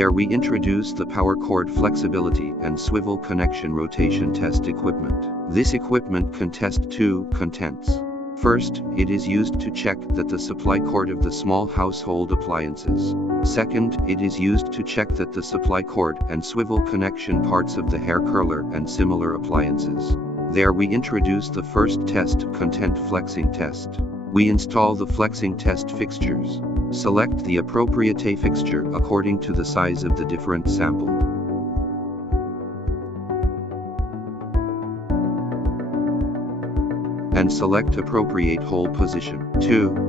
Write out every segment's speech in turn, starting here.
There we introduce the power cord flexibility and swivel connection rotation test equipment. This equipment can test two contents. First, it is used to check that the supply cord of the small household appliances. Second, it is used to check that the supply cord and swivel connection parts of the hair curler and similar appliances. There we introduce the first test, content flexing test. We install the flexing test fixtures. Select the appropriate fixture according to the size of the different sample. And select appropriate hole position. 2.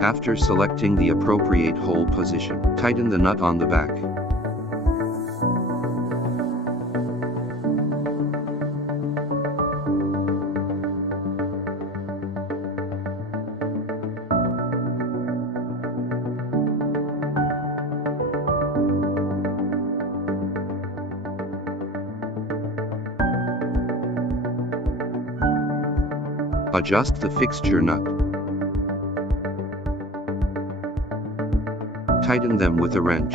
After selecting the appropriate hole position, tighten the nut on the back. Adjust the fixture nut. Tighten them with a wrench.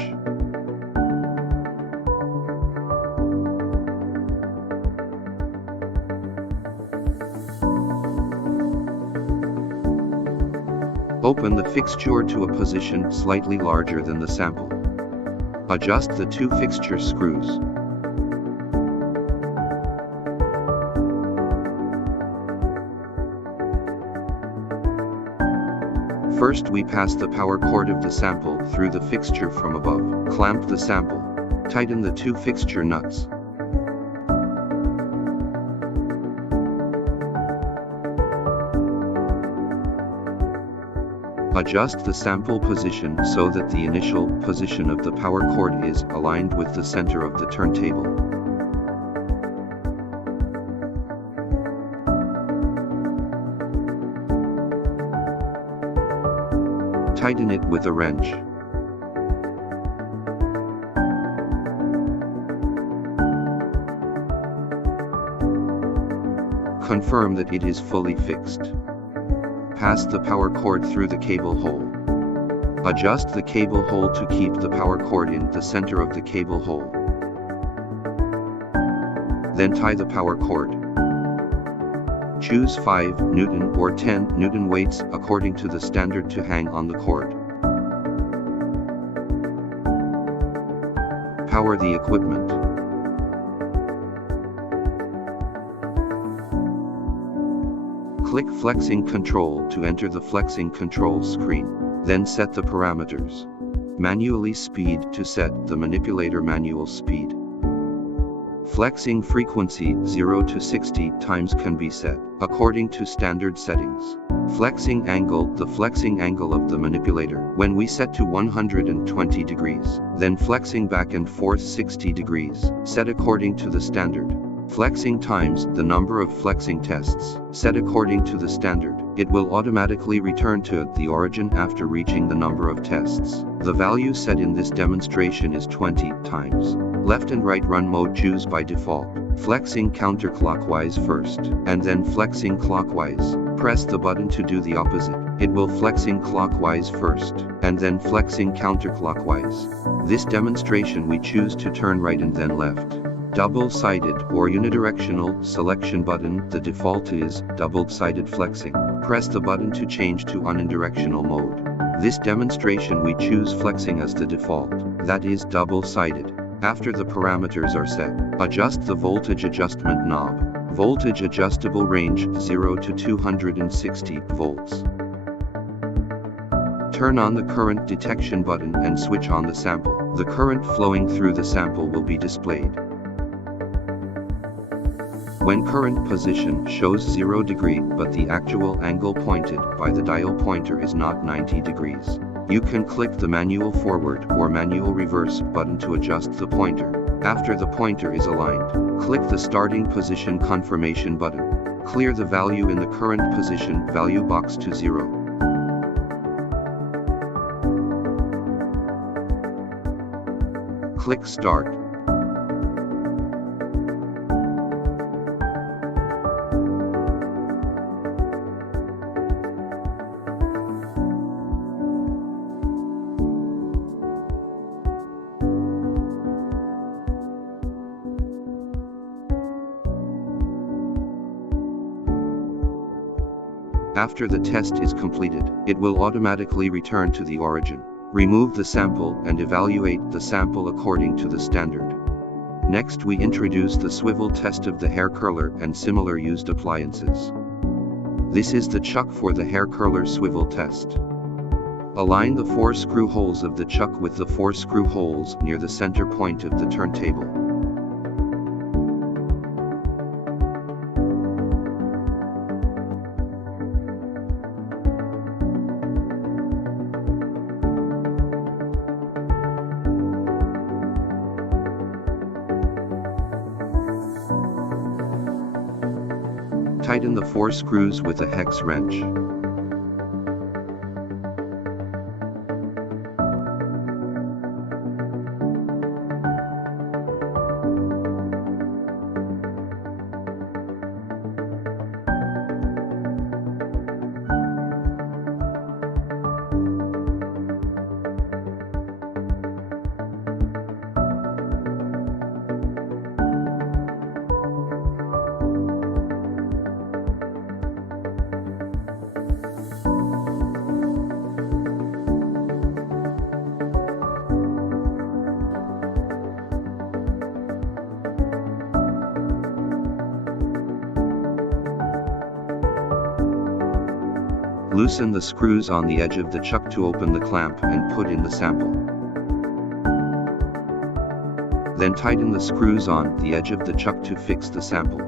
Open the fixture to a position slightly larger than the sample. Adjust the two fixture screws. First we pass the power cord of the sample through the fixture from above. Clamp the sample. Tighten the two fixture nuts. Adjust the sample position so that the initial position of the power cord is aligned with the center of the turntable. Tighten it with a wrench. Confirm that it is fully fixed. Pass the power cord through the cable hole. Adjust the cable hole to keep the power cord in the center of the cable hole. Then tie the power cord. Choose 5 Newton or 10 Newton weights according to the standard to hang on the cord. Power the equipment. Click Flexing Control to enter the Flexing Control screen. Then set the parameters. Manually speed to set the manipulator manual speed. Flexing frequency 0 to 60 times can be set according to standard settings. Flexing angle, the flexing angle of the manipulator when we set to 120 degrees, then flexing back and forth 60 degrees, set according to the standard. Flexing times, the number of flexing tests, set according to the standard. It will automatically return to the origin after reaching the number of tests. The value set in this demonstration is 20 times. Left and right run mode choose by default. Flexing counterclockwise first, and then flexing clockwise. Press the button to do the opposite. It will flexing clockwise first, and then flexing counterclockwise. This demonstration we choose to turn right and then left. Double-sided or unidirectional selection button, the default is double-sided flexing. Press the button to change to unidirectional mode. This demonstration we choose flexing as the default, that is double-sided. After the parameters are set, adjust the voltage adjustment knob. Voltage adjustable range 0 to 260 volts. Turn on the current detection button and switch on the sample. The current flowing through the sample will be displayed. When current position shows 0 degree but the actual angle pointed by the dial pointer is not 90 degrees, you can click the manual forward or manual reverse button to adjust the pointer. After the pointer is aligned, click the starting position confirmation button. Clear the value in the current position value box to 0. Click Start. After the test is completed, it will automatically return to the origin. Remove the sample and evaluate the sample according to the standard. Next we introduce the swivel test of the hair curler and similar used appliances. This is the chuck for the hair curler swivel test. Align the 4 screw holes of the chuck with the 4 screw holes near the center point of the turntable. Tighten the 4 screws with a hex wrench. Loosen the screws on the edge of the chuck to open the clamp and put in the sample. Then tighten the screws on the edge of the chuck to fix the sample.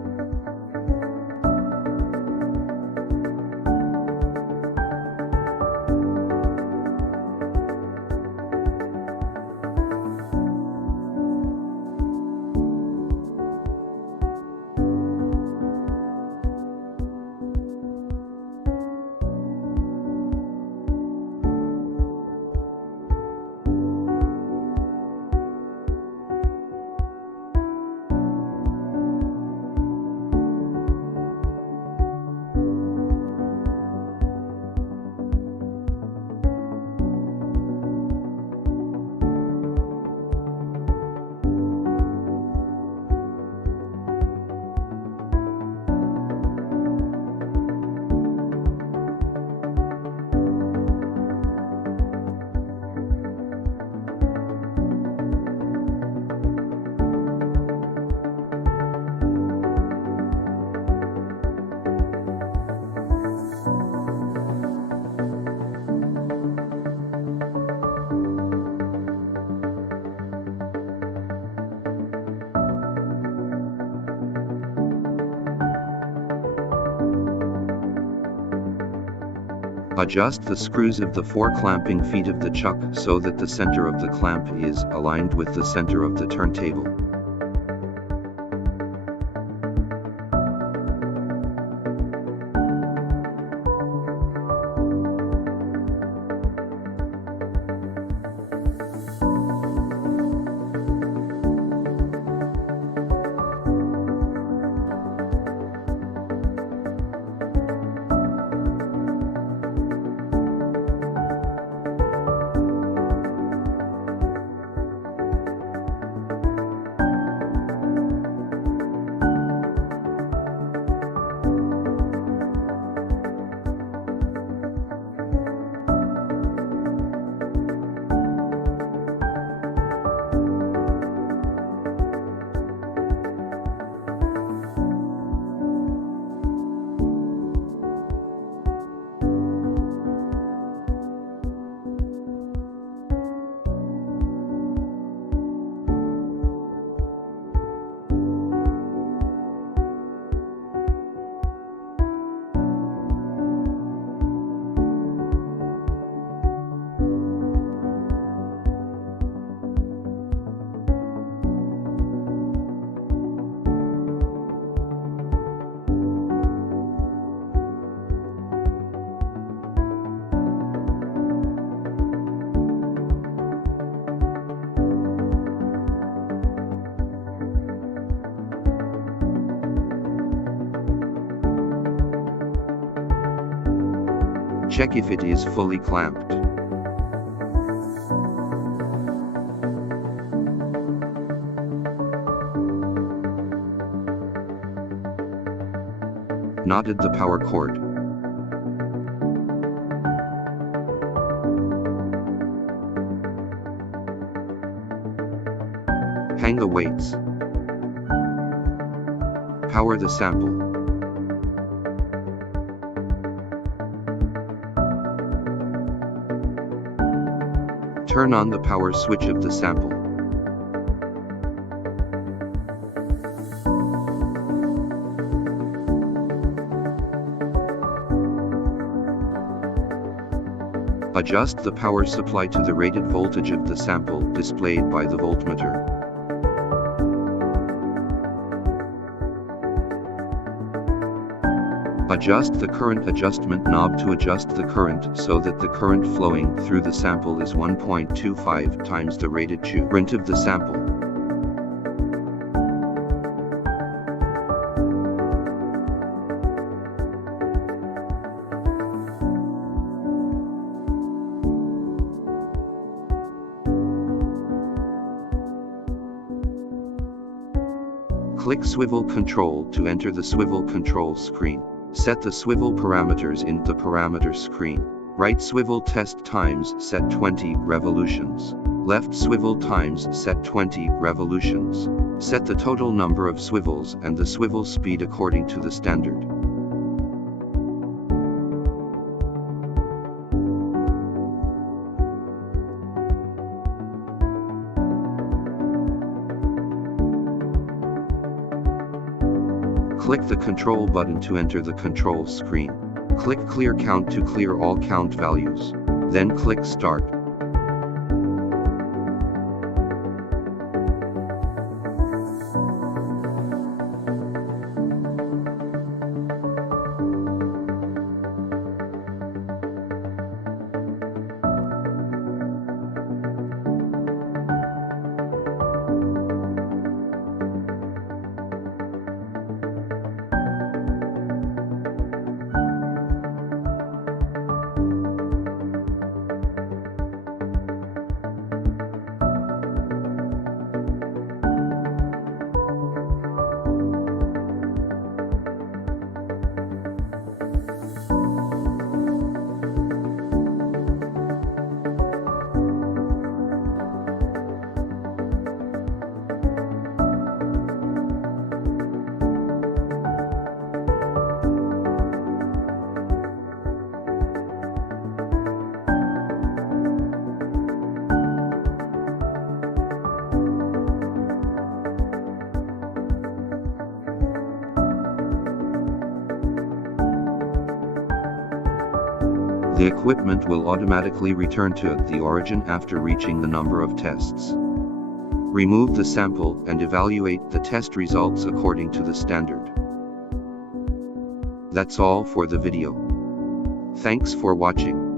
Adjust the screws of the 4 clamping feet of the chuck so that the center of the clamp is aligned with the center of the turntable. Check if it is fully clamped. Knotted the power cord. Power the sample. Turn on the power switch of the sample. Adjust the power supply to the rated voltage of the sample displayed by the voltmeter. Adjust the current adjustment knob to adjust the current so that the current flowing through the sample is 1.25 times the rated current of the sample. Click Swivel Control to enter the swivel control screen. Set the swivel parameters in the parameter screen. Right swivel test times set 20 revolutions. Left swivel times set 20 revolutions. Set the total number of swivels and the swivel speed according to the standard. Click the control button to enter the control screen. Click Clear Count to clear all count values. Then click Start. The equipment will automatically return to the origin after reaching the number of tests. Remove the sample and evaluate the test results according to the standard. That's all for the video. Thanks for watching.